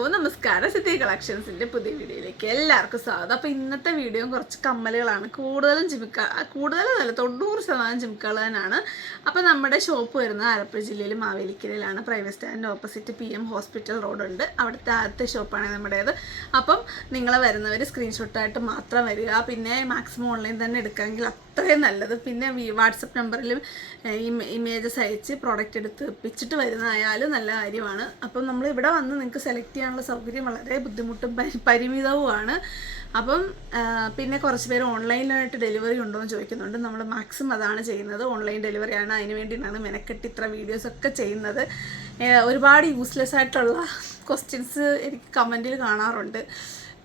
ഓ നമസ്കാരം. സിറ്റി കളക്ഷൻസിന്റെ പുതിയ വീഡിയോയിലേക്ക് എല്ലാവർക്കും സ്വാഗതം. അപ്പോൾ ഇന്നത്തെ വീഡിയോ കുറച്ച് കമ്മലുകളാണ്. കൂടുതലും ജിമിക്ക കൂടുതലല്ല തൊണ്ണൂറ് ശതമാനം ജിമിക്കകൾ തന്നെയാണ്. അപ്പോൾ നമ്മുടെ ഷോപ്പ് വരുന്നത് ആലപ്പുഴ ജില്ലയിൽ മാവേലിക്കരയിലാണ്. പ്രൈവറ്റ് സ്റ്റാൻഡിന്റെ ഓപ്പോസിറ്റ് പി എം ഹോസ്പിറ്റൽ ഉണ്ട്. അവിടുത്തെ ആദ്യത്തെ ഷോപ്പാണ് നമ്മുടേത്. അപ്പം നിങ്ങൾ വരുന്നവർ സ്ക്രീൻഷോട്ടായിട്ട് മാത്രം വരിക. പിന്നെ മാക്സിമം ഓൺലൈൻ തന്നെ എടുക്കാമെങ്കിൽ അത്രയും നല്ലത്. പിന്നെ വാട്സപ്പ് നമ്പറിലും ഇമേജസ് അയച്ച് പ്രോഡക്റ്റ് എടുത്ത് പിച്ചിട്ട് വരുന്നതായാലും നല്ല കാര്യമാണ്. അപ്പം നമ്മൾ ഇവിടെ വന്ന് നിങ്ങൾക്ക് സെലക്ട് ചെയ്യാനുള്ള സൗകര്യം വളരെ ബുദ്ധിമുട്ടും പരിമിതവുമാണ്. അപ്പം പിന്നെ കുറച്ച് പേര് ഓൺലൈനിലായിട്ട് ഡെലിവറി ഉണ്ടോ എന്ന് ചോദിക്കുന്നുണ്ട്. നമ്മൾ മാക്സിമം അതാണ് ചെയ്യുന്നത്. ഓൺലൈൻ ഡെലിവറിയാണ് അതിന് വേണ്ടിയിട്ടാണ് മെനക്കെട്ട് ഇത്ര വീഡിയോസ് ഒക്കെ ചെയ്യുന്നത്. ഒരുപാട് യൂസ്ലെസ് ആയിട്ടുള്ള ക്വസ്റ്റ്യൻസ് എനിക്ക് കമന്റിൽ കാണാറുണ്ട്.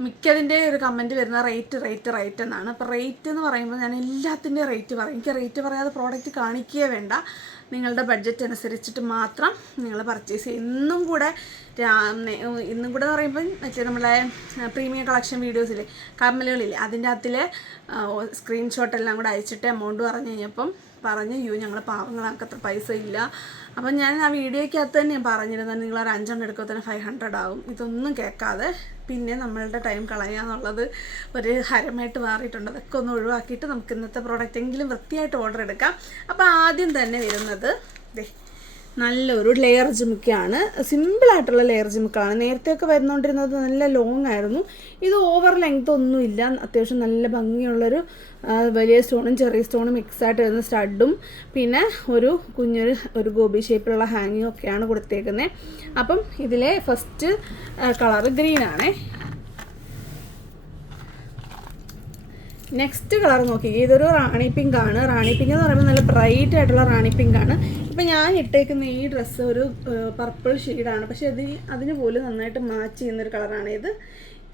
മിക്കതിന്റെ ഒരു കമന്റ് വരുന്ന റേറ്റ് റേറ്റ് റേറ്റ് എന്നാണ്. അപ്പോൾ റേറ്റ് എന്ന് പറയുമ്പോൾ ഞാൻ എല്ലാത്തിന്റെയും റേറ്റ് പറയും. എനിക്ക് റേറ്റ് പറയാതെ പ്രോഡക്റ്റ് കാണിക്കുകയേ വേണ്ട. നിങ്ങളുടെ ബഡ്ജറ്റ് അനുസരിച്ചിട്ട് മാത്രം നിങ്ങൾ പർച്ചേസ് ചെയ്യും ഇന്നും കൂടെ ഇന്നും കൂടെ എന്ന് പറയുമ്പോൾ മറ്റേ നമ്മളെ പ്രീമിയം കളക്ഷൻ വീഡിയോസിലെ കമ്മലുകളില്ലേ അതിന്റെ അകത്തിൽ സ്ക്രീൻഷോട്ട് എല്ലാം കൂടെ അയച്ചിട്ട് എമൗണ്ട് പറഞ്ഞു കഴിഞ്ഞപ്പം പറഞ്ഞു യു ഞങ്ങൾ പാവങ്ങളൊക്കെ അത്ര പൈസ ഇല്ല. അപ്പം ഞാൻ ആ വീഡിയോയ്ക്കകത്ത് തന്നെ പറഞ്ഞിരുന്നത് നിങ്ങൾ ഒരു അഞ്ചെണ്ണം എടുക്കുമ്പോൾ തന്നെ ഫൈവ് ഹൺഡ്രഡ് ആകും ഇതൊന്നും കേൾക്കാതെ പിന്നെ നമ്മളുടെ ടൈം കളയാന്നുള്ളത് ഒരു ഹരമായിട്ട് മാറിയിട്ടുണ്ട്. അതൊക്കെ ഒന്ന് ഒഴിവാക്കിയിട്ട് നമുക്ക് ഇന്നത്തെ പ്രോഡക്റ്റ് എങ്കിലും വൃത്തിയായിട്ട് ഓർഡർ എടുക്കാം. അപ്പോൾ ആദ്യം തന്നെ വരുന്നത് ദേ നല്ലൊരു ലെയർ ജിമിക്കാണ്. സിമ്പിളായിട്ടുള്ള ലെയർ ജിമിക്കാണ് നേരത്തെയൊക്കെ വരുന്നുകൊണ്ടിരുന്നത് നല്ല ലോങ് ആയിരുന്നു. ഇത് ഓവർ ലെങ്ത് ഒന്നുമില്ല. അത്യാവശ്യം നല്ല ഭംഗിയുള്ളൊരു വലിയ സ്റ്റോണും ചെറിയ സ്റ്റോണും മിക്സ് ആയിട്ട് വരുന്ന സ്റ്റഡും പിന്നെ ഒരു കുഞ്ഞൊരു ഒരു ഗോബി ഷേപ്പിലുള്ള ഹാങ്ങിങ് ഒക്കെയാണ് കൊടുത്തേക്കുന്നത് അപ്പം ഇതിലെ ഫസ്റ്റ് കളർ ഗ്രീൻ ആണേ. നെക്സ്റ്റ് കളർ നോക്കി. ഇതൊരു റാണി പിങ്ക് ആണ്. റാണി പിങ്ക് എന്ന് പറയുമ്പോൾ നല്ല ബ്രൈറ്റ് ആയിട്ടുള്ള റാണി പിങ്ക് ആണ്. ഇപ്പം ഞാൻ ഇട്ടേക്കുന്ന ഈ ഡ്രസ്സ് ഒരു പർപ്പിൾ ഷെയ്ഡാണ് പക്ഷെ അത് അതിന് പോലും നന്നായിട്ട് മാച്ച് ചെയ്യുന്നൊരു കളറാണ് ഇത്.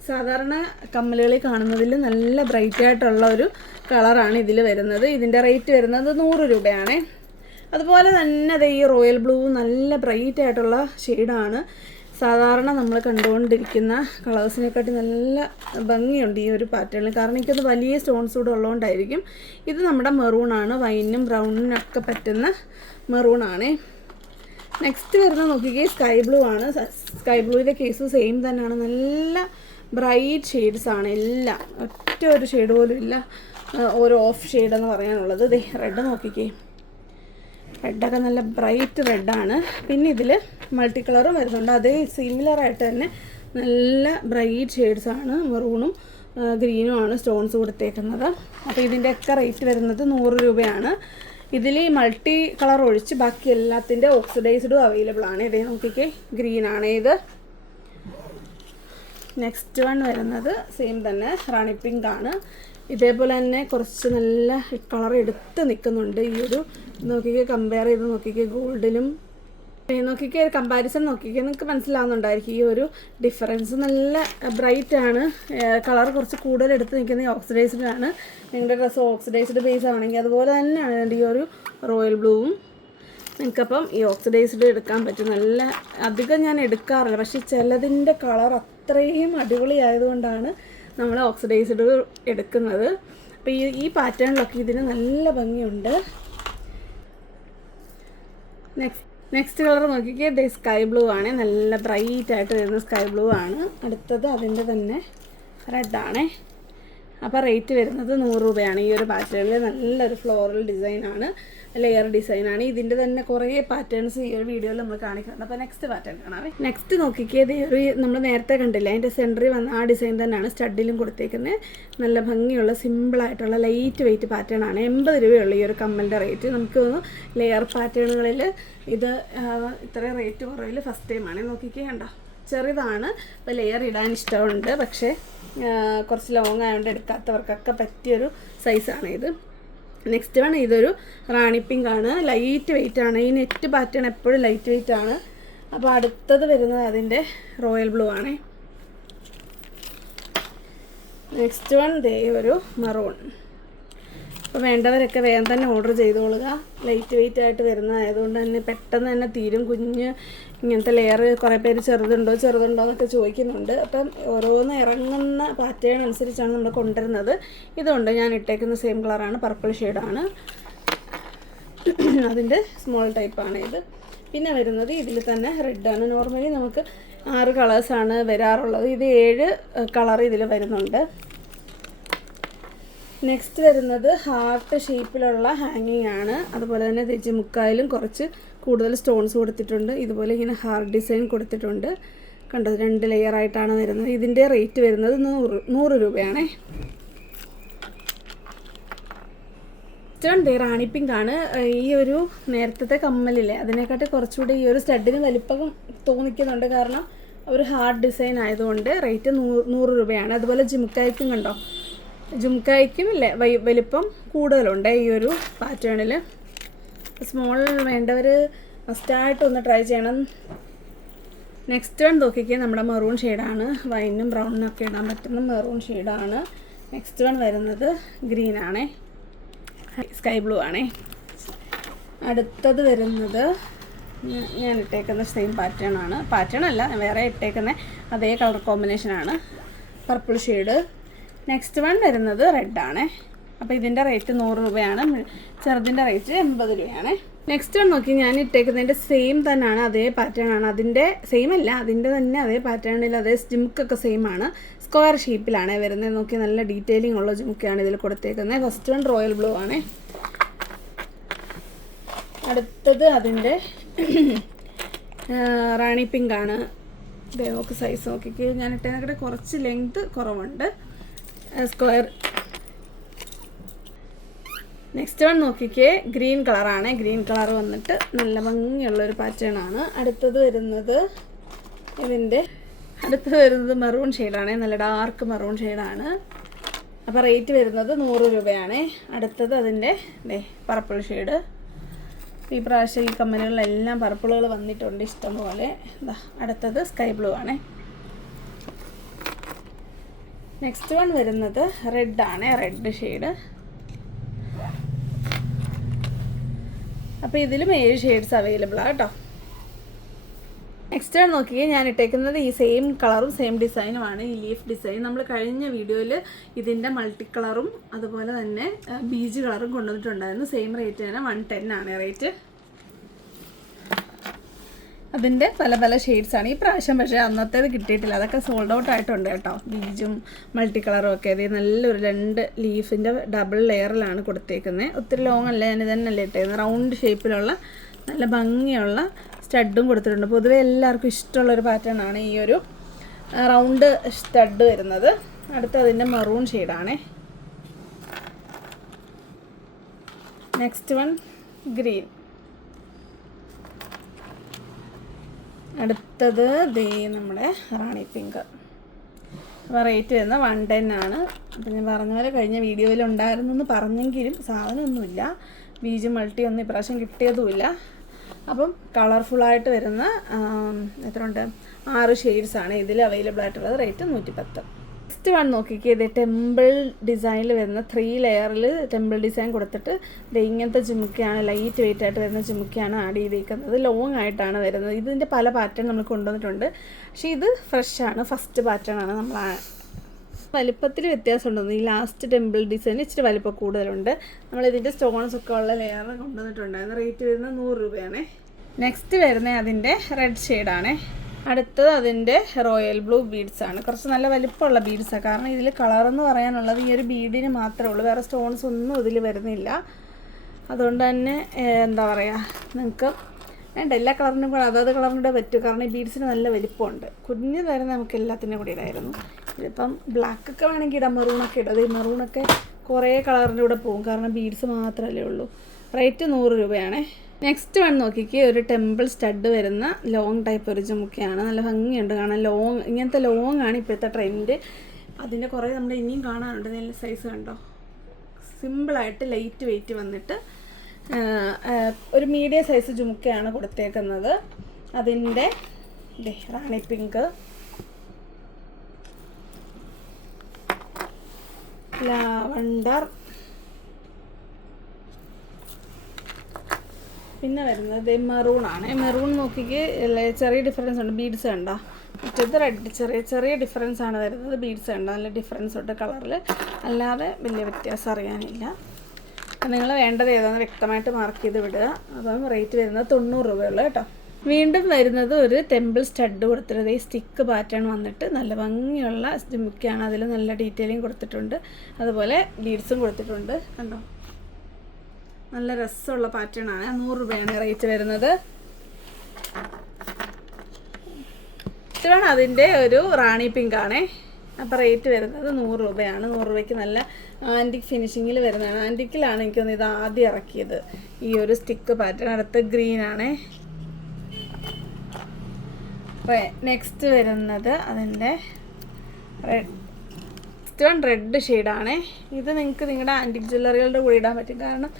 സാധാരണ കമ്മലുകളിൽ കാണുന്നതിൽ നല്ല ബ്രൈറ്റ് ആയിട്ടുള്ള ഒരു കളറാണ് ഇതിൽ വരുന്നത്. ഇതിന്റെ റേറ്റ് വരുന്നത് നൂറ് രൂപയാണ്. അതുപോലെ തന്നെ ദേ ഈ റോയൽ ബ്ലൂ നല്ല ബ്രൈറ്റ് ആയിട്ടുള്ള ഷെയ്ഡാണ് സാധാരണ നമ്മൾ കണ്ടുകൊണ്ടിരിക്കുന്ന കളേഴ്സിനെക്കാട്ടി നല്ല ഭംഗിയുണ്ട് ഈ ഒരു പാറ്റേണിൽ. കാരണം എനിക്കത് വലിയ സ്റ്റോൺസ് കൂടെ ഉള്ളതുകൊണ്ടായിരിക്കും. ഇത് നമ്മുടെ മെറൂണാണ് വൈനും ബ്രൗണിനും ഒക്കെ പറ്റുന്ന മെറൂണാണേ നെക്സ്റ്റ് വരുന്ന നോക്കിക്കേ സ്കൈ ബ്ലൂ ആണ്. സ്കൈ ബ്ലൂവിന്റെ കേസ് സെയിം തന്നെയാണ്. നല്ല ബ്രൈറ്റ് ഷെയ്ഡ്സ് ആണ് എല്ലാം. ഒറ്റ ഒരു ഷെയ്ഡ് പോലും ഇല്ല. ഒരു ഓഫ് ഷെയ്ഡ് എന്ന് പറയാനുള്ളത്. ദേ റെഡ് നോക്കിക്കേ. റെഡൊക്കെ നല്ല ബ്രൈറ്റ് റെഡാണ് പിന്നെ ഇതിൽ മൾട്ടി കളറും വരുന്നുണ്ട്. അതേ സിമിലറായിട്ട് തന്നെ നല്ല ബ്രൈറ്റ് ഷെയ്ഡ്സ് ആണ്. മെറൂണും ഗ്രീനും ആണ് സ്റ്റോൺസ് കൊടുത്തേക്കുന്നത്. അപ്പോൾ ഇതിന്റെയൊക്കെ റേറ്റ് വരുന്നത് നൂറ് രൂപയാണ്. ഇതിൽ മൾട്ടി കളർ ഒഴിച്ച് ബാക്കി എല്ലാത്തിന്റെ ഓക്സിഡൈസ്ഡും അവൈലബിൾ ആണ്. ഇതേ നോക്കിക്കേ ഗ്രീനാണ് ഇത്. നെക്സ്റ്റ് വൺ വരുന്നത് സെയിം തന്നെ റാണി പിങ്ക് ആണ്. ഇതേപോലെ തന്നെ കുറച്ച് നല്ല കളർ എടുത്ത് നിൽക്കുന്നുണ്ട് ഈ ഒരു നോക്കിക്കേ കമ്പയർ ചെയ്ത് നോക്കിക്കേ ഗോൾഡിലും നോക്കിക്കേ കമ്പാരിസൺ നോക്കിക്കേ നിങ്ങൾക്ക് മനസ്സിലാവുന്നുണ്ടായിരിക്കും. ഈ ഒരു ഡിഫറൻസ് നല്ല ബ്രൈറ്റ് ആണ്. കളർ കുറച്ച് കൂടുതൽ എടുത്ത് നിൽക്കുന്ന ഈ ഓക്സിഡൈസ്ഡ് ആണ്. നിങ്ങളുടെ ഡ്രസ്സ് ഓക്സിഡൈസ്ഡ് ബേസ് ആണെങ്കിൽ അതുപോലെ തന്നെയാണ് ഈ ഒരു റോയൽ ബ്ലൂവും നിങ്ങൾക്കപ്പം ഈ ഓക്സിഡൈസ്ഡ് എടുക്കാൻ പറ്റും. നല്ല അധികം ഞാൻ എടുക്കാറില്ല. പക്ഷേ ചിലതിന്റെ കളർ അത്രയും അടിപൊളിയായതുകൊണ്ടാണ് നമ്മൾ ഓക്സിഡൈസ്ഡ് എടുക്കുന്നത്. അപ്പോൾ ഈ ഈ പാറ്റേണിലൊക്കെ ഇതിന് നല്ല ഭംഗിയുണ്ട്. നെക്സ്റ്റ് നെക്സ്റ്റ് കളർ നോക്കിക്കേ. ദേ സ്കൈ ബ്ലൂ ആണ്. നല്ല ബ്രൈറ്റ് ആയിട്ട് വരുന്ന സ്കൈ ബ്ലൂ ആണ്. അടുത്തത് അതിന്റെ തന്നെ റെഡ് റെഡാണേ അപ്പോൾ റേറ്റ് വരുന്നത് നൂറ് രൂപയാണ്. ഈ ഒരു പാറ്റേണിൽ നല്ലൊരു ഫ്ലോറൽ ഡിസൈനാണ് ലെയർ ഡിസൈനാണ് ഇതിന്റെ തന്നെ കുറേ പാറ്റേൺസ് ഈ ഒരു വീഡിയോയിൽ നമ്മൾ കാണിക്കുന്നുണ്ട് അപ്പോൾ നെക്സ്റ്റ് പാറ്റേൺ കാണാവേ. നെക്സ്റ്റ് നോക്കിക്കിയത് ഈ ഒരു നമ്മൾ നേരത്തെ കണ്ടില്ല അതിന്റെ സെന്ററിൽ വന്ന ആ ഡിസൈൻ തന്നെയാണ് സ്റ്റഡിലും കൊടുത്തേക്കുന്നത് നല്ല ഭംഗിയുള്ള സിമ്പിളായിട്ടുള്ള ലൈറ്റ് വെയിറ്റ് പാറ്റേൺ ആണ്. എൺപത് രൂപയുള്ള ഈ ഒരു കമ്മലിന്റെ റേറ്റ് നമുക്ക് ലെയർ പാറ്റേണുകളിൽ ഇത് ഇത്രയും റേറ്റ് കുറവിൽ ഫസ്റ്റ് ടൈമാണ് നോക്കിക്കേ കണ്ടോ? ചെറുതാണ് അപ്പോൾ ലെയർ ഇടാൻ ഇഷ്ടമുണ്ട്. പക്ഷേ കുറച്ച് ലോങ് ആയതുകൊണ്ട് എടുക്കാത്തവർക്കൊക്കെ പറ്റിയൊരു സൈസാണ് ഇത്. നെക്സ്റ്റ് വൺ ഇതൊരു റാണി പിങ്ക് ആണ്. ലൈറ്റ് വെയിറ്റ് ആണ്. ഈ നെറ്റ് പാറ്റേൺ എപ്പോഴും ലൈറ്റ് വെയിറ്റ് ആണ്. അപ്പോൾ അടുത്തത് വരുന്നത് അതിന്റെ റോയൽ ബ്ലൂ ആണ്. നെക്സ്റ്റ് വൺ ദേ ഒരു മറൂൺ അപ്പോൾ വേണ്ടവരൊക്കെ വേഗം തന്നെ ഓർഡർ ചെയ്തോളുക. ലൈറ്റ് വെയിറ്റ് ആയിട്ട് വരുന്നതായതുകൊണ്ട് തന്നെ പെട്ടെന്ന് തന്നെ തീരും. കുഞ്ഞ് ഇങ്ങനത്തെ ലെയർ കുറേ പേര് ചെറുതുണ്ടോ ചെറുതുണ്ടോ എന്നൊക്കെ ചോദിക്കുന്നുണ്ട്. അപ്പം ഓരോന്ന് ഇറങ്ങുന്ന പാറ്റേൺ അനുസരിച്ചാണ് നമ്മൾ കൊണ്ടുവരുന്നത്. ഇതുകൊണ്ട് ഞാൻ ഇട്ടേക്കുന്ന സെയിം കളറാണ് പർപ്പിൾ ഷെയ്ഡാണ് അതിന്റെ സ്മോൾ ടൈപ്പാണ് ഇത്. പിന്നെ വരുന്നത് ഇതിൽ തന്നെ റെഡാണ് നോർമലി നമുക്ക് ആറ് കളേഴ്സാണ് വരാറുള്ളത്. ഇത് ഏഴ് കളർ ഇതിൽ വരുന്നുണ്ട്. നെക്സ്റ്റ് വരുന്നത് ഹാർട്ട് ഷേപ്പിലുള്ള ഹാങ്ങിങ് ആണ്. അതുപോലെ തന്നെ തെച്ചി മുക്കായാലും കുറച്ച് കൂടുതൽ സ്റ്റോൺസ് കൊടുത്തിട്ടുണ്ട്. ഇതുപോലെ ഇങ്ങനെ ഹാർഡ് ഡിസൈൻ കൊടുത്തിട്ടുണ്ട്. കണ്ടത് രണ്ട് ലെയർ ആയിട്ടാണ് വരുന്നത്. ഇതിന്റെ റേറ്റ് വരുന്നത് നൂറ് നൂറ് രൂപയാണേ. ദേ റാണി പിങ്കാണ് ഈ ഒരു നേരത്തെ കമ്മലില്ലേ? അതിനെക്കാട്ടി കുറച്ചുകൂടി ഈ ഒരു സ്റ്റഡിന് വലിപ്പം തോന്നിക്കുന്നുണ്ട്. കാരണം ഒരു ഹാർഡ് ഡിസൈൻ ആയതുകൊണ്ട് റേറ്റ് നൂറ് നൂറ് രൂപയാണ്. അതുപോലെ ജുംക്കായ്ക്കും കണ്ടോ? ജുംക്കായ്ക്കും ഇല്ലേ വലിപ്പം കൂടുതലുണ്ട് ഈ ഒരു പാറ്റേണിൽ സ്മോൾ വേണ്ടവർ മസ്റ്റായിട്ട് ഒന്ന് ട്രൈ ചെയ്യണം. നെക്സ്റ്റ് വൺ നോക്കിക്കുക നമ്മുടെ മെറൂൺ ഷെയ്ഡാണ് വൈനും ബ്രൗണിനും ഒക്കെ ഇടാൻ പറ്റുന്ന മെറൂൺ ഷെയ്ഡാണ് നെക്സ്റ്റ് വൺ വരുന്നത് ഗ്രീൻ ആണേ. സ്കൈ ബ്ലൂ ആണേ. അടുത്തത് വരുന്നത് ഞാൻ ഇട്ടേക്കുന്ന സെയിം പാറ്റേൺ ആണ്. പാറ്റേൺ അല്ല വേറെ ഇട്ടേക്കുന്ന അതേ കളർ കോമ്പിനേഷനാണ് പർപ്പിൾ ഷെയ്ഡ് നെക്സ്റ്റ് വൺ വരുന്നത് റെഡ് ആണ്. അപ്പോൾ ഇതിന്റെ റേറ്റ് നൂറ് രൂപയാണ്. ചെറുതിന്റെ റേറ്റ് എൺപത് രൂപയാണ്. നെക്സ്റ്റ് വൺ നോക്കി ഞാൻ ഇട്ടേക്കുന്നതിന്റെ സെയിം തന്നെയാണ് അതേ പാറ്റേൺ ആണ്. അതിന്റെ സെയിം അല്ല അതിന്റെ തന്നെ അതേ പാറ്റേണിൽ അതേ ജിമുക്കൊക്കെ സെയിം ആണ്. സ്ക്വയർ ഷേപ്പിലാണ് വരുന്നത്. നോക്കി നല്ല ഡീറ്റെയിലിംഗ് ഉള്ള ജിമുക്കാണ് ഇതിൽ കൊടുത്തേക്കുന്നത്. ഫസ്റ്റ് വൺ റോയൽ ബ്ലൂ ആണ്. അടുത്തത് അതിന്റെ റാണി പിങ്ക് ആണ്. നോക്ക് സൈസ് നോക്കിക്ക്. ഞാൻ ഇട്ടതിനൊക്കെ കുറച്ച് ലെങ്ത് കുറവുണ്ട്. സ്ക്വയർ നെക്സ്റ്റ് വൺ നോക്കിക്കേ. ഗ്രീൻ കളറാണ് ഗ്രീൻ കളർ വന്നിട്ട് നല്ല ഭംഗിയുള്ളൊരു പാറ്റേൺ ആണ്. അടുത്തത് വരുന്നത് ഇതിന്റെ അടുത്തത് വരുന്നത് മെറൂൺ ഷെയ്ഡാണ് നല്ല ഡാർക്ക് മെറൂൺ ഷെയ്ഡാണ് അപ്പോൾ റേറ്റ് വരുന്നത് നൂറ് രൂപയാണ്. അടുത്തത് അതിന്റെ ദേ പർപ്പിൾ ഷെയ്ഡ് ഈ പ്രാവശ്യം ഈ കമ്പനികളിലെല്ലാം പർപ്പിളുകൾ വന്നിട്ടുണ്ട് ഇഷ്ടംപോലെ. ദാ അടുത്തത് സ്കൈ ബ്ലൂ ആണ്. നെക്സ്റ്റ് വൺ വരുന്നത് റെഡ് ആണ്. റെഡ് ഷെയ്ഡ് അപ്പോൾ ഇതിലും ഏഴ് ഷെയ്ഡ്സ് അവൈലബിൾ ആണ് കേട്ടോ. നെക്സ്റ്റ് ആണ് നോക്കിയേ ഞാൻ ഇട്ടേക്കുന്നത് ഈ സെയിം കളറും സെയിം ഡിസൈനുമാണ് ഈ ലീഫ് ഡിസൈൻ നമ്മൾ കഴിഞ്ഞ വീഡിയോയിൽ ഇതിന്റെ മൾട്ടി കളറും അതുപോലെ തന്നെ ബീജ് കളറും കൊണ്ടുവന്നിട്ടുണ്ടായിരുന്നു. സെയിം റേറ്റ് തന്നെ വൺ ടെൻ ആണ് റേറ്റ് അതിന്റെ പല പല ഷെയ്ഡ്സ് ആണ്. ഈ പ്രാവശ്യം പക്ഷേ അന്നത്തേത് കിട്ടിയിട്ടില്ല. അതൊക്കെ സോൾഡ് ഔട്ട് ആയിട്ടുണ്ട് കേട്ടോ. ബീജും മൾട്ടി കളറും ഒക്കെ. അതായത് നല്ലൊരു രണ്ട് ലീഫിന്റെ ഡബിൾ ലെയറിലാണ് കൊടുത്തേക്കുന്നത് ഒത്തിരി ലോങ് അല്ല. ഞാൻ ഇതന്നെയല്ലേ ഇട്ടേക്കുന്നത് റൗണ്ട് ഷേപ്പിലുള്ള നല്ല ഭംഗിയുള്ള സ്റ്റഡും കൊടുത്തിട്ടുണ്ട്. പൊതുവെ എല്ലാവർക്കും ഇഷ്ടമുള്ളൊരു പാറ്റേൺ ആണ് ഈ ഒരു റൗണ്ട് സ്റ്റഡ് വരുന്നത്. അടുത്ത അതിന്റെ മെറൂൺ ഷെയ്ഡാണേ നെക്സ്റ്റ് വൺ ഗ്രീൻ അടുത്തത് ദേ നമ്മുടെ റാണി പിങ്ക്. അപ്പോൾ റേറ്റ് വരുന്നത് വൺ ടെൻ ആണ്. അപ്പം ഞാൻ പറഞ്ഞ പോലെ കഴിഞ്ഞ വീഡിയോയിൽ ഉണ്ടായിരുന്നു എന്ന് പറഞ്ഞെങ്കിലും സാധനമൊന്നുമില്ല. ബീജ് മൾട്ടി ഒന്നും ഇപ്രാവശ്യം കിട്ടിയതുമില്ല. അപ്പം കളർഫുള്ളായിട്ട് വരുന്ന എത്ര ഉണ്ട് ആറ് ഷെയ്ഡ്സ് ആണ് ഇതിൽ അവൈലബിൾ ആയിട്ടുള്ളത്. റേറ്റ് നൂറ്റി പത്ത് നെക്സ്റ്റ് വൺ നോക്കിക്കേ. ഇത് ടെമ്പിൾ ഡിസൈനിൽ വരുന്ന ത്രീ ലെയറിൽ ടെമ്പിൾ ഡിസൈൻ കൊടുത്തിട്ട് ഇത് ഇങ്ങനത്തെ ജുമുക്കിയാണ് ലൈറ്റ് വെയിറ്റ് ആയിട്ട് വരുന്ന ജുമുക്കിയാണ് ആഡ് ചെയ്തിരിക്കുന്നത് ലോങ് ആയിട്ടാണ് വരുന്നത്. ഇതിന്റെ പല പാറ്റേൺ നമ്മൾ കൊണ്ടുവന്നിട്ടുണ്ട്. പക്ഷേ ഇത് ഫ്രഷ് ആണ്. ഫസ്റ്റ് പാറ്റേൺ ആണ് നമ്മൾ വലിപ്പത്തിൽ വ്യത്യാസമുണ്ടെന്ന്. ഈ ലാസ്റ്റ് ടെമ്പിൾ ഡിസൈൻ ഇച്ചിരി വലിപ്പം കൂടുതലുണ്ട്. നമ്മൾ ഇതിന്റെ സ്റ്റോൺസ് ഒക്കെ ഉള്ള ലെയർ കൊണ്ടുവന്നിട്ടുണ്ടായിരുന്നു. റേറ്റ് വരുന്നത് നൂറ് രൂപയാണ്. നെക്സ്റ്റ് വരുന്നത് അതിന്റെ റെഡ് ഷെയ്ഡാണ് അടുത്തത് അതിന്റെ റോയൽ ബ്ലൂ ബീഡ്സ് ആണ്. കുറച്ച് നല്ല വലിപ്പമുള്ള ബീഡ്സാണ് കാരണം ഇതിൽ കളർ എന്ന് പറയാനുള്ളത് ഈ ഒരു ബീഡിന് മാത്രമേ ഉള്ളൂ. വേറെ സ്റ്റോൺസ് ഒന്നും ഇതിൽ വരുന്നില്ല. അതുകൊണ്ട് തന്നെ എന്താ പറയുക നിങ്ങൾക്ക് വേണ്ട എല്ലാ കളറിനും കൂടെ അതാത് കളറിന്റെ പറ്റും. കാരണം ഈ ബീഡ്സിന് നല്ല വലിപ്പമുണ്ട്. കുഞ്ഞു തരം നമുക്ക് എല്ലാത്തിനും കൂടി ഇടായിരുന്നു. ഇതിപ്പം ബ്ലാക്ക് ഒക്കെ വേണമെങ്കിൽ ഇടാം. മെറൂണൊക്കെ ഇടാം. അത് ഈ മെറൂണൊക്കെ കുറേ കളറിന്റെ കൂടെ പോകും. കാരണം ബീഡ്സ് മാത്രമല്ലേ ഉള്ളൂ. റേറ്റ് നൂറ് രൂപയാണേ. നെക്സ്റ്റ് വൺ നോക്കിക്ക് ഒരു ടെമ്പിൾ സ്റ്റഡ് വരുന്ന ലോങ് ടൈപ്പ് ഒരു ജുമുക്കയാണ്. നല്ല ഭംഗിയുണ്ട് കാണാൻ. ലോങ് ഇങ്ങനത്തെ ലോങ് ആണ് ഇപ്പോഴത്തെ ട്രെൻഡ് അതിന്റെ കുറേ നമ്മുടെ ഇനിയും കാണാനുണ്ട്. നല്ല സൈസ് കണ്ടോ? സിമ്പിളായിട്ട് ലൈറ്റ് വെയിറ്റ് വന്നിട്ട് ഒരു മീഡിയം സൈസ് ജുമുക്കയാണ് കൊടുത്തേക്കുന്നത്. അതിന്റെ റാണി പിങ്ക് ലാവണ്ടർ പിന്നെ വരുന്നത് മെറൂൺ ആണ്. മെറൂൺ നോക്കിക്ക് ചെറിയ ഡിഫറൻസ് ഉണ്ട്. ബീഡ്സ് കണ്ട? മറ്റേത് റെഡ് ചെറിയ ചെറിയ ഡിഫറൻസ് ആണ് വരുന്നത്. ബീഡ്സ് കണ്ട? നല്ല ഡിഫറൻസ് ഉണ്ട് കളറിൽ അല്ലാതെ വലിയ വ്യത്യാസം അറിയാനില്ല. നിങ്ങൾ വേണ്ടത് ഏതാണെന്ന് വ്യക്തമായിട്ട് മാർക്ക് ചെയ്ത് വിടുക. അപ്പം റേറ്റ് വരുന്നത് തൊണ്ണൂറ് രൂപയുള്ളൂ കേട്ടോ. വീണ്ടും വരുന്നത് ഒരു ടെമ്പിൾ സ്റ്റഡ് കൊടുത്തിട്ട് ഈ സ്റ്റിക്ക് പാറ്റേൺ വന്നിട്ട് നല്ല ഭംഗിയുള്ള ജിമുക്കാണ് അതിൽ നല്ല ഡീറ്റെയിലിംഗ് കൊടുത്തിട്ടുണ്ട്. അതുപോലെ ബീഡ്സും കൊടുത്തിട്ടുണ്ട്. കണ്ടോ? നല്ല രസമുള്ള പാറ്റേൺ ആണ് നൂറ് രൂപയാണ് റേറ്റ് വരുന്നത്. ഇത്രയാണ് അതിന്റെ ഒരു റാണി പിങ്ക് ആണേ. അപ്പോൾ റേറ്റ് വരുന്നത് നൂറ് രൂപയാണ്. നൂറ് രൂപയ്ക്ക് നല്ല ആന്റിക് ഫിനിഷിങ്ങിൽ വരുന്നതാണ്. ആന്റിക്കിലാണ് എനിക്കൊന്ന് ഇത് ആദ്യം ഇറക്കിയത്. ഈ ഒരു സ്റ്റിക്ക് പാറ്റേൺ അടുത്ത ഗ്രീൻ ആണേ. നെക്സ്റ്റ് വരുന്നത് അതിന്റെ റെഡ് നെക്സ്റ്റ് റെഡ് ഷെയ്ഡാണ് ഇത് നിങ്ങൾക്ക് നിങ്ങളുടെ ആന്റിക് ജ്വല്ലറികളുടെ കൂടെ ഇടാൻ പറ്റും. കാരണം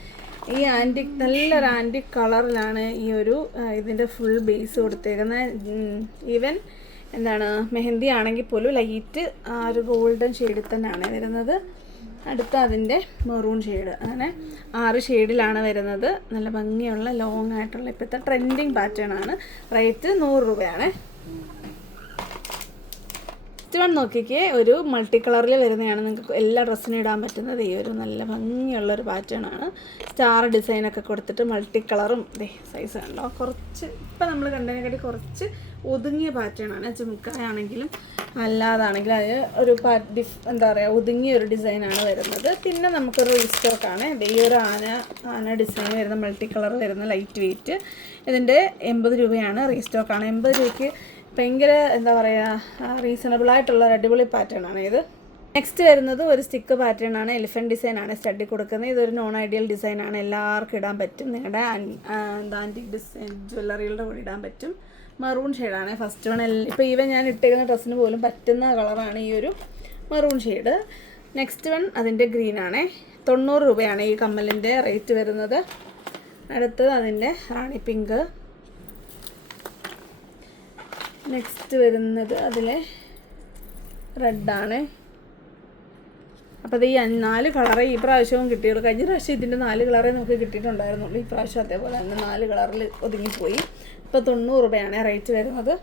ഈ ആന്റിക് നല്ലൊരു ആന്റിക് കളറിലാണ് ഈ ഒരു ഇതിന്റെ ഫുൾ ബേസ് കൊടുത്തേക്കുന്നത് ഈവൻ എന്താണ് മെഹന്തി ആണെങ്കിൽ പോലും ലൈറ്റ് ആ ഒരു ഗോൾഡൻ ഷെയ്ഡിൽ തന്നെയാണ് വരുന്നത്. അടുത്ത അതിന്റെ മെറൂൺ ഷെയ്ഡ് അങ്ങനെ ആറ് ഷെയ്ഡിലാണ് വരുന്നത്. നല്ല ഭംഗിയുള്ള ലോങ് ആയിട്ടുള്ള ഇപ്പോഴത്തെ ട്രെൻഡിങ് പാറ്റേൺ ആണ്. റേറ്റ് നൂറ് രൂപയാണ്. ഫസ്റ്റ് വൺ നോക്കിക്കേ ഒരു മൾട്ടി കളറിൽ വരുന്നതാണ്. നിങ്ങൾക്ക് എല്ലാ ഡ്രസ്സിനും ഇടാൻ പറ്റുന്നത്. ഈ ഒരു നല്ല ഭംഗിയുള്ള ഒരു പാറ്റേൺ ആണ് സ്റ്റാർ ഡിസൈനൊക്കെ കൊടുത്തിട്ട് മൾട്ടി കളറും ദേ സൈസ് കണ്ടോ? കുറച്ച് ഇപ്പം നമ്മൾ കണ്ടതിനെക്കാട്ടി കുറച്ച് ഒതുങ്ങിയ പാറ്റേൺ ആണ്. ചുമക്കായാണെങ്കിലും അല്ലാതാണെങ്കിലും അത് ഒരു ഡിഫ് എന്താ പറയുക ഒതുങ്ങിയ ഒരു ഡിസൈനാണ് വരുന്നത്. പിന്നെ നമുക്കൊരു റീസ്റ്റോക്കാണ് ഈ ഒരു ആന ആന ഡിസൈൻ വരുന്ന മൾട്ടി കളർ വരുന്ന ലൈറ്റ് വെയിറ്റ് ഇതിന്റെ എൺപത് രൂപയാണ് റീസ്റ്റോക്കാണ് എൺപത് രൂപയ്ക്ക് ഭയങ്കര എന്താ പറയുക റീസണബിൾ ആയിട്ടുള്ള ഒരു അടിപൊളി പാറ്റേൺ ആണ് ഇത്. നെക്സ്റ്റ് വരുന്നത് ഒരു സ്റ്റിക്ക് പാറ്റേൺ ആണ് എലിഫന്റ് ഡിസൈൻ ആണ് സ്റ്റഡി കൊടുക്കുന്നത്. ഇതൊരു നോൺ ഐഡിയൽ ഡിസൈൻ ആണ്. എല്ലാവർക്കും ഇടാൻ പറ്റും. നിങ്ങളുടെ എന്താ ആന്റിക് ഡിസൈൻ ജ്വല്ലറികളുടെ കൂടെ ഇടാൻ പറ്റും. മറൂൺ ഷെയ്ഡാണ് ഫസ്റ്റ് വൺ ഇപ്പോൾ ഈവൻ ഞാൻ ഇട്ടേക്കുന്ന ഡ്രസ്സിന് പോലും പറ്റുന്ന കളറാണ് ഈ ഒരു മറൂൺ ഷെയ്ഡ് നെക്സ്റ്റ് വൺ അതിന്റെ ഗ്രീൻ ആണ്. തൊണ്ണൂറ് രൂപയാണ് ഈ കമ്മലിന്റെ റേറ്റ് വരുന്നത്. അടുത്തത് അതിന്റെ റാണി പിങ്ക് നെക്സ്റ്റ് വരുന്നത് അതിലെ റെഡാണ്. അപ്പോൾ അത് ഈ നാല് കളറ് ഈ പ്രാവശ്യവും കിട്ടിയുള്ളൂ. കഴിഞ്ഞ പ്രാവശ്യം ഇതിന്റെ നാല് കളറേ നമുക്ക് കിട്ടിയിട്ടുണ്ടായിരുന്നുള്ളൂ. ഈ പ്രാവശ്യം അതേപോലെ തന്നെ നാല് കളറിൽ ഒതുങ്ങിപ്പോയി. ഇപ്പോൾ തൊണ്ണൂറ് രൂപയാണ് റേറ്റ് വരുന്നത്.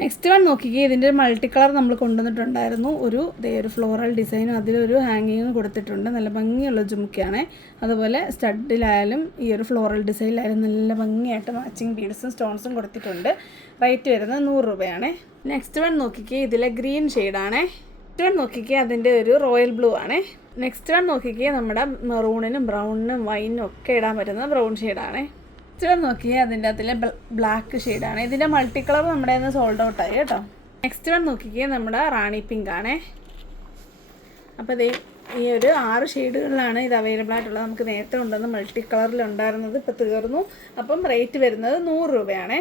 നെക്സ്റ്റ് വൺ നോക്കിക്കേ ഇതിന്റെ മൾട്ടി കളർ നമ്മൾ കൊണ്ടുവന്നിട്ടുണ്ടായിരുന്നു. ഒരു ഒരു ഫ്ലോറൽ ഡിസൈനും അതിലൊരു ഹാങ്ങിങ്ങും കൊടുത്തിട്ടുണ്ട്. നല്ല ഭംഗിയുള്ള ജുമുക്കയാണ് അതുപോലെ സ്റ്റഡിലായാലും ഈ ഒരു ഫ്ലോറൽ ഡിസൈനിലായാലും നല്ല ഭംഗിയായിട്ട് മാച്ചിങ് ബീഡ്സും സ്റ്റോൺസും കൊടുത്തിട്ടുണ്ട്. റേറ്റ് വരുന്നത് നൂറ് രൂപയാണ്. നെക്സ്റ്റ് വൺ നോക്കിക്കേ ഇതിലെ ഗ്രീൻ ഷെയ്ഡാണേ നെക്സ്റ്റ് വൺ നോക്കിക്കേ അതിന്റെ ഒരു റോയൽ ബ്ലൂ ആണേ. നെക്സ്റ്റ് വൺ നോക്കിക്കേ നമ്മുടെ മെറൂണിനും ബ്രൗണിനും വൈനും ഒക്കെ ഇടാൻ പറ്റുന്ന ബ്രൗൺ ഷെയ്ഡാണ് നെക്സ്റ്റ് വൺ നോക്കിയേ അതിന്റെ അതിലെ ബ്ലാക്ക് ഷെയ്ഡാണ് ഇതിന്റെ മൾട്ടി കളർ നമ്മുടെ നിന്ന് സോൾഡ് ഔട്ട് ആയി കേട്ടോ. നെക്സ്റ്റ് വൺ നോക്കിക്കേ നമ്മുടെ റാണി പിങ്ക് ആണേ. അപ്പോൾ ദേ ഈ ഒരു ആറ് ഷെയ്ഡുകളിലാണ് ഇത് അവൈലബിൾ ആയിട്ടുള്ളത്. നമുക്ക് നേരത്തെ ഉണ്ടെന്ന് മൾട്ടി കളറിൽ ഉണ്ടായിരുന്നത് ഇപ്പോൾ തീർന്നു. അപ്പം റേറ്റ് വരുന്നത് നൂറ് രൂപയാണേ.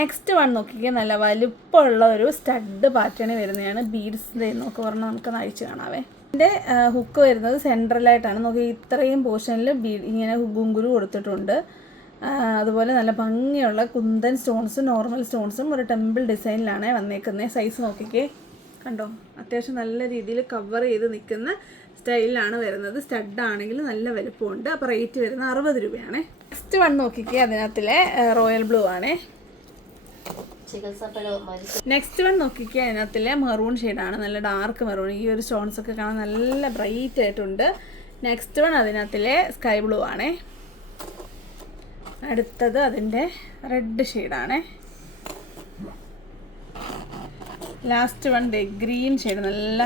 നെക്സ്റ്റ് വൺ നോക്കിക്കുക നല്ല വലുപ്പമുള്ള ഒരു സ്റ്റഡ് പാറ്റേൺ വരുന്നതാണ് ബീഡ്സ് നോക്കി പറഞ്ഞാൽ നമുക്ക് അയച്ചു കാണാവേ. ഇതിന്റെ ഹുക്ക് വരുന്നത് സെൻട്രലായിട്ടാണ് നോക്കി ഇത്രയും പോർഷനിൽ ബീ ഇങ്ങനെ ഗുങ്കുരു കൊടുത്തിട്ടുണ്ട്. അതുപോലെ നല്ല ഭംഗിയുള്ള കുന്തൻ സ്റ്റോൺസും നോർമൽ സ്റ്റോൺസും ഒരു ടെമ്പിൾ ഡിസൈനിലാണ് വന്നേക്കുന്നത് സൈസ് നോക്കിക്കേ. കണ്ടോ? അത്യാവശ്യം നല്ല രീതിയിൽ കവർ ചെയ്ത് നിൽക്കുന്ന സ്റ്റൈലിലാണ് വരുന്നത്. സ്റ്റഡ് ആണെങ്കിൽ നല്ല വലുപ്പമുണ്ട്. അപ്പോൾ റേറ്റ് വരുന്നത് അറുപത് രൂപയാണ്. നെക്സ്റ്റ് വൺ നോക്കിക്കേ അതിനകത്തിലെ റോയൽ ബ്ലൂ ആണ്. നെക്സ്റ്റ് വൺ നോക്കിക്കുക അതിനകത്തിലെ മെറൂൺ ഷെയ്ഡാണ് നല്ല ഡാർക്ക് മെറൂൺ ഈ ഒരു സ്റ്റോൺസ് ഒക്കെ കാണാൻ നല്ല ബ്രൈറ്റ് ആയിട്ടുണ്ട്. നെക്സ്റ്റ് വൺ അതിനകത്തിലെ സ്കൈ ബ്ലൂ ആണ്. അടുത്തത് അതിന്റെ റെഡ് ഷെയ്ഡാണ്. ലാസ്റ്റ് വൺ ഡേ ഗ്രീൻ ഷെയ്ഡ് നല്ല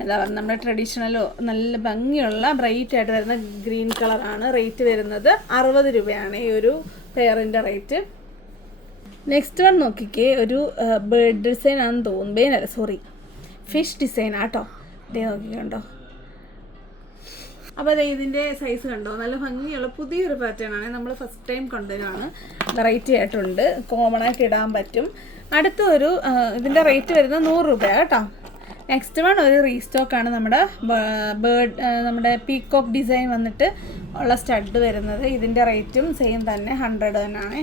എന്താ പറയുക നമ്മുടെ ട്രഡീഷണലോ നല്ല ഭംഗിയുള്ള ബ്രൈറ്റ് ആയിട്ട് വരുന്ന ഗ്രീൻ കളറാണ് റേറ്റ് വരുന്നത് അറുപത് രൂപയാണ് ഈ ഒരു പെയറിന്റെ റേറ്റ് നെക്സ്റ്റ് വൺ നോക്കിക്കേ ഒരു ബേർഡ് ഡിസൈൻ ആണെന്ന് തോന്നുമ്പേനല്ല സോറി ഫിഷ് ഡിസൈൻ ആട്ടോ. ഇതേ നോക്കിക്കണ്ടോ അപ്പോൾ അതെ ഇതിന്റെ സൈസ് കണ്ടോ? നല്ല ഭംഗിയുള്ള പുതിയൊരു പാറ്റേൺ ആണ്. നമ്മൾ ഫസ്റ്റ് ടൈം കൊണ്ടുവരാണ് വെറൈറ്റി ആയിട്ടുണ്ട്. കോമൺ ആയിട്ട് ഇടാൻ പറ്റും. അടുത്ത ഒരു ഇതിന്റെ റേറ്റ് വരുന്നത് നൂറ് രൂപ കേട്ടോ. നെക്സ്റ്റ് വൺ ഒരു റീസ്റ്റോക്കാണ് നമ്മുടെ ബേർഡ് നമ്മുടെ പീക്കോക്ക് ഡിസൈൻ വന്നിട്ട് ഉള്ള സ്റ്റഡ് വരുന്നത്. ഇതിന്റെ റേറ്റും സെയിം തന്നെ. ഹൺഡ്രഡ് തന്നെയാണ്.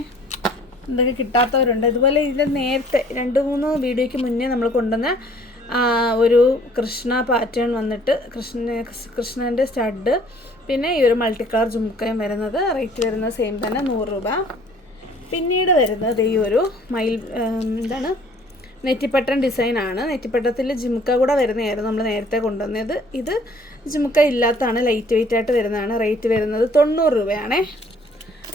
എന്തൊക്കെ കിട്ടാത്തവരുണ്ട്. ഇതുപോലെ ഇതിൽ നേരത്തെ രണ്ട് മൂന്ന് വീഡിയോയ്ക്ക് മുന്നേ നമ്മൾ കൊണ്ടുവന്ന ഒരു കൃഷ്ണ പാറ്റേൺ വന്നിട്ട് കൃഷ്ണ കൃഷ്ണന്റെ സ്റ്റഡ് പിന്നെ ഈ ഒരു മൾട്ടി കളർ ജുമുക്കയും വരുന്നത് റേറ്റ് വരുന്നത് സെയിം തന്നെ നൂറ് രൂപ. പിന്നീട് വരുന്നത് ഈ ഒരു മയിൽ എന്താണ് നെറ്റിപ്പട്ടൻ ഡിസൈനാണ് നെറ്റിപ്പട്ടത്തിൽ ജിമുക്ക കൂടെ വരുന്നതായിരുന്നു നമ്മൾ നേരത്തെ കൊണ്ടുവന്നത്. ഇത് ജിമുക്ക ഇല്ലാത്തതാണ് ലൈറ്റ് വെയിറ്റ് ആയിട്ട് വരുന്നതാണ്. റേറ്റ് വരുന്നത് തൊണ്ണൂറ് രൂപയാണേ.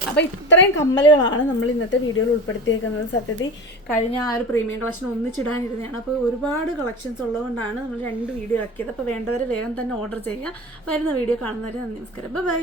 അപ്പോൾ ഇത്രയും കമ്മലുകളാണ് നമ്മൾ ഇന്നത്തെ വീഡിയോയിൽ ഉൾപ്പെടുത്തിയേക്കുന്നത്. സത്യത്തിൽ കഴിഞ്ഞ ആ ഒരു പ്രീമിയം കളക്ഷൻ ഒന്നിച്ചിടാനിരുന്നതാണ്. അപ്പോൾ ഒരുപാട് കളക്ഷൻസ് ഉള്ളതുകൊണ്ടാണ് നമ്മൾ രണ്ട് വീഡിയോ ആക്കിയത്. അപ്പോൾ വേണ്ടവർ വേഗം തന്നെ ഓർഡർ ചെയ്യുക. വരുന്ന വീഡിയോ കാണുന്നവരെ നന്ദി നമസ്കാരം. ബൈ